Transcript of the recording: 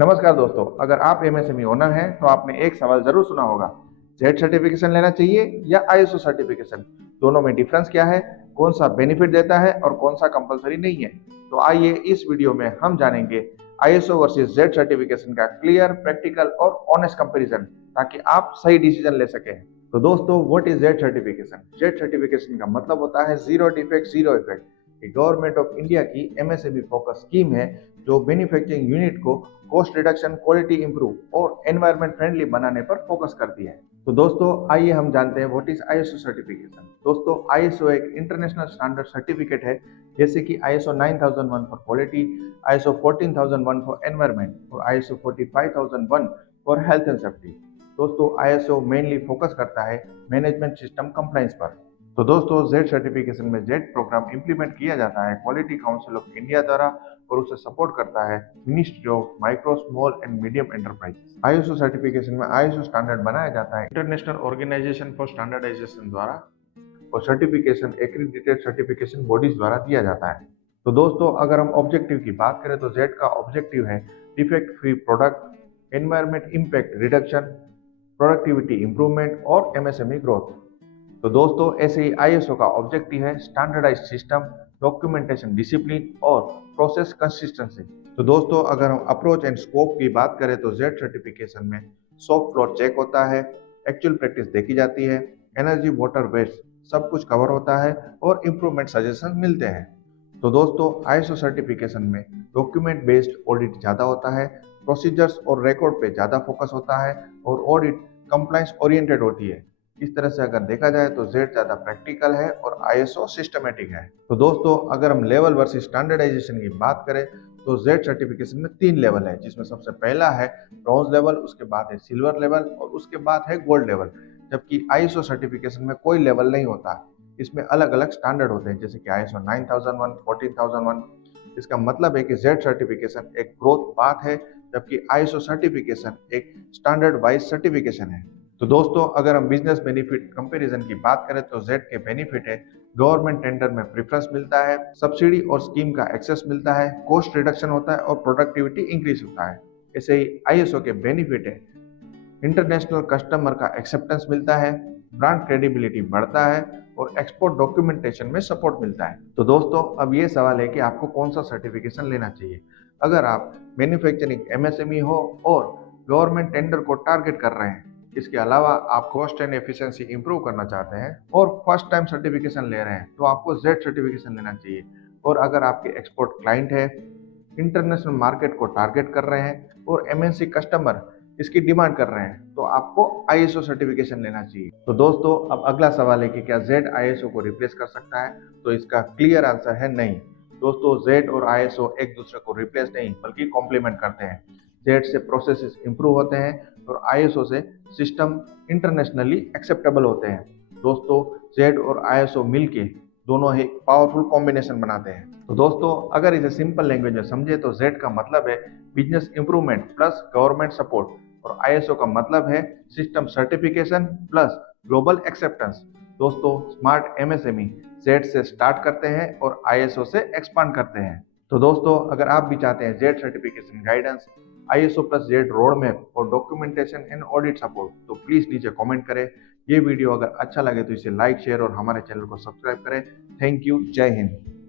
नमस्कार दोस्तों, अगर आप एमएसएमई ओनर हैं तो आपने एक सवाल जरूर सुना होगा, जेड सर्टिफिकेशन लेना चाहिए या आईएसओ सर्टिफिकेशन। दोनों में डिफरेंस क्या है, कौन सा बेनिफिट देता है और कौन सा कंपलसरी नहीं है। तो आइए इस वीडियो में हम जानेंगे आईएसओ वर्सेस जेड सर्टिफिकेशन का क्लियर, प्रैक्टिकल और ऑनेस्ट कंपैरिजन, ताकि आप सही डिसीजन ले सकें। तो दोस्तों, what is Z certification? Z certification का मतलब होता है zero defect zero effect. Government of India की एमएसएमई फोकस स्कीम है जो मैन्युफैक्चरिंग यूनिट को कॉस्ट रिडक्शन, क्वालिटी इंप्रूव और एनवायरमेंट फ्रेंडली बनाने पर फोकस करती है। तो दोस्तों, आइए हम जानते हैं व्हाट इज आईएसओ सर्टिफिकेशन। दोस्तों, आईएसओ एक इंटरनेशनल स्टैंडर्ड सर्टिफिकेट है, जैसे कि ISO 9001 for quality, ISO 14001 for environment और ISO 45001 for health and safety. दोस्तों, आईएसओ मेनली फोकस करता है मैनेजमेंट सिस्टम कंप्लायंस पर। तो दोस्तों, जेड सर्टिफिकेशन में जेड प्रोग्राम इंप्लीमेंट किया जाता है क्वालिटी काउंसिल ऑफ इंडिया द्वारा और उसे सपोर्ट करता है ministry of micro, small and medium enterprises. ISO certification में आईएसओ स्टैंडर्ड बनाया जाता है इंटरनेशनल ऑर्गेनाइजेशन फॉर स्टैंडर्डाइजेशन द्वारा और सर्टिफिकेशन एक्रीडिटेड सर्टिफिकेशन बॉडीज द्वारा दिया जाता है। तो दोस्तों, अगर हम ऑब्जेक्टिव की बात करें तो जेड का ऑब्जेक्टिव है defect free product, environment impact reduction, productivity improvement और एमएसएमई ग्रोथ। तो दोस्तों, ऐसे ही आईएसओ का ऑब्जेक्टिव है स्टैंडर्डाइज सिस्टम, डॉक्यूमेंटेशन डिसिप्लिन और प्रोसेस कंसिस्टेंसी। तो दोस्तों, अगर हम अप्रोच एंड स्कोप की बात करें तो जेड सर्टिफिकेशन में शॉप फ्लोर चेक होता है, एक्चुअल प्रैक्टिस देखी जाती है, एनर्जी, वाटर, वेस्ट सब कुछ कवर होता है और इम्प्रूवमेंट सजेशन मिलते हैं। तो दोस्तों, आईएसओ सर्टिफिकेशन में डॉक्यूमेंट बेस्ड ऑडिट ज़्यादा होता है, प्रोसीजर्स और रिकॉर्ड पे ज़्यादा फोकस होता है और ऑडिट कंप्लायंस ओरिएंटेड होती है। इस तरह से अगर देखा जाए तो जेड ज्यादा प्रैक्टिकल है और आईएसओ सिस्टमेटिक है। तो दोस्तों, अगर हम लेवल वर्सेस स्टैंडर्डाइजेशन की बात करें तो जेड सर्टिफिकेशन में 3 लेवल है, जिसमें सबसे पहला है ब्रॉन्ज लेवल, उसके बाद है सिल्वर लेवल और उसके बाद है गोल्ड लेवल। जबकि आईएसओ सर्टिफिकेशन में कोई लेवल नहीं होता, इसमें अलग अलग स्टैंडर्ड होते हैं, जैसे कि आईएसओ 9001, 14001। इसका मतलब है कि जेड सर्टिफिकेशन एक ग्रोथ पाथ है, जबकि आईएसओ सर्टिफिकेशन एक स्टैंडर्ड वाइज सर्टिफिकेशन है। तो दोस्तों, अगर हम बिजनेस बेनिफिट कंपैरिजन की बात करें तो जेड के बेनिफिट है गवर्नमेंट टेंडर में प्रेफरेंस मिलता है, सब्सिडी और स्कीम का एक्सेस मिलता है, कॉस्ट रिडक्शन होता है और प्रोडक्टिविटी इंक्रीज होता है। ऐसे ही आईएसओ के बेनिफिट है इंटरनेशनल कस्टमर का एक्सेप्टेंस मिलता है, ब्रांड क्रेडिबिलिटी बढ़ता है और एक्सपोर्ट डॉक्यूमेंटेशन में सपोर्ट मिलता है। तो दोस्तों, अब ये सवाल है कि आपको कौन सा सर्टिफिकेशन लेना चाहिए। अगर आप मैन्युफैक्चरिंग एमएसएमई हो और गवर्नमेंट टेंडर को टारगेट कर रहे हैं, इसके अलावा आप कॉस्ट एंड एफिशिएंसी इंप्रूव करना चाहते हैं और फर्स्ट टाइम सर्टिफिकेशन ले रहे हैं, तो आपको जेड सर्टिफिकेशन लेना चाहिए। और अगर आपके एक्सपोर्ट क्लाइंट है, इंटरनेशनल मार्केट को टारगेट कर रहे हैं और एमएनसी कस्टमर इसकी डिमांड कर रहे हैं, तो आपको आईएसओ सर्टिफिकेशन लेना चाहिए। तो दोस्तों, अब अगला सवाल है कि क्या जेड आईएसओ को रिप्लेस कर सकता है? तो इसका क्लियर आंसर है नहीं। दोस्तों, जेड और आईएसओ एक दूसरे को रिप्लेस नहीं बल्कि कॉम्प्लीमेंट करते हैं। जेड से प्रोसेसेस इंप्रूव होते हैं और आईएसओ से सिस्टम इंटरनेशनली एक्सेप्टेबल होते हैं। दोस्तों, जेड और आईएसओ मिलके दोनों ही पावरफुल कॉम्बिनेशन बनाते हैं। तो दोस्तों, अगर इसे सिंपल लैंग्वेज में समझे तो जेड का मतलब है business improvement plus government support और आईएसओ का मतलब है system certification plus global acceptance. दोस्तों, स्मार्ट एमएसएमई जेड से स्टार्ट करते हैं और आईएसओ से एक्सपांड करते हैं। तो दोस्तों, अगर आप भी चाहते हैं Z certification guidance, ISO plus Z road map और डॉक्यूमेंटेशन एंड ऑडिट सपोर्ट, तो प्लीज नीचे कमेंट करें। ये वीडियो अगर अच्छा लगे तो इसे लाइक, शेयर और हमारे चैनल को सब्सक्राइब करें। Thank you. जय हिंद।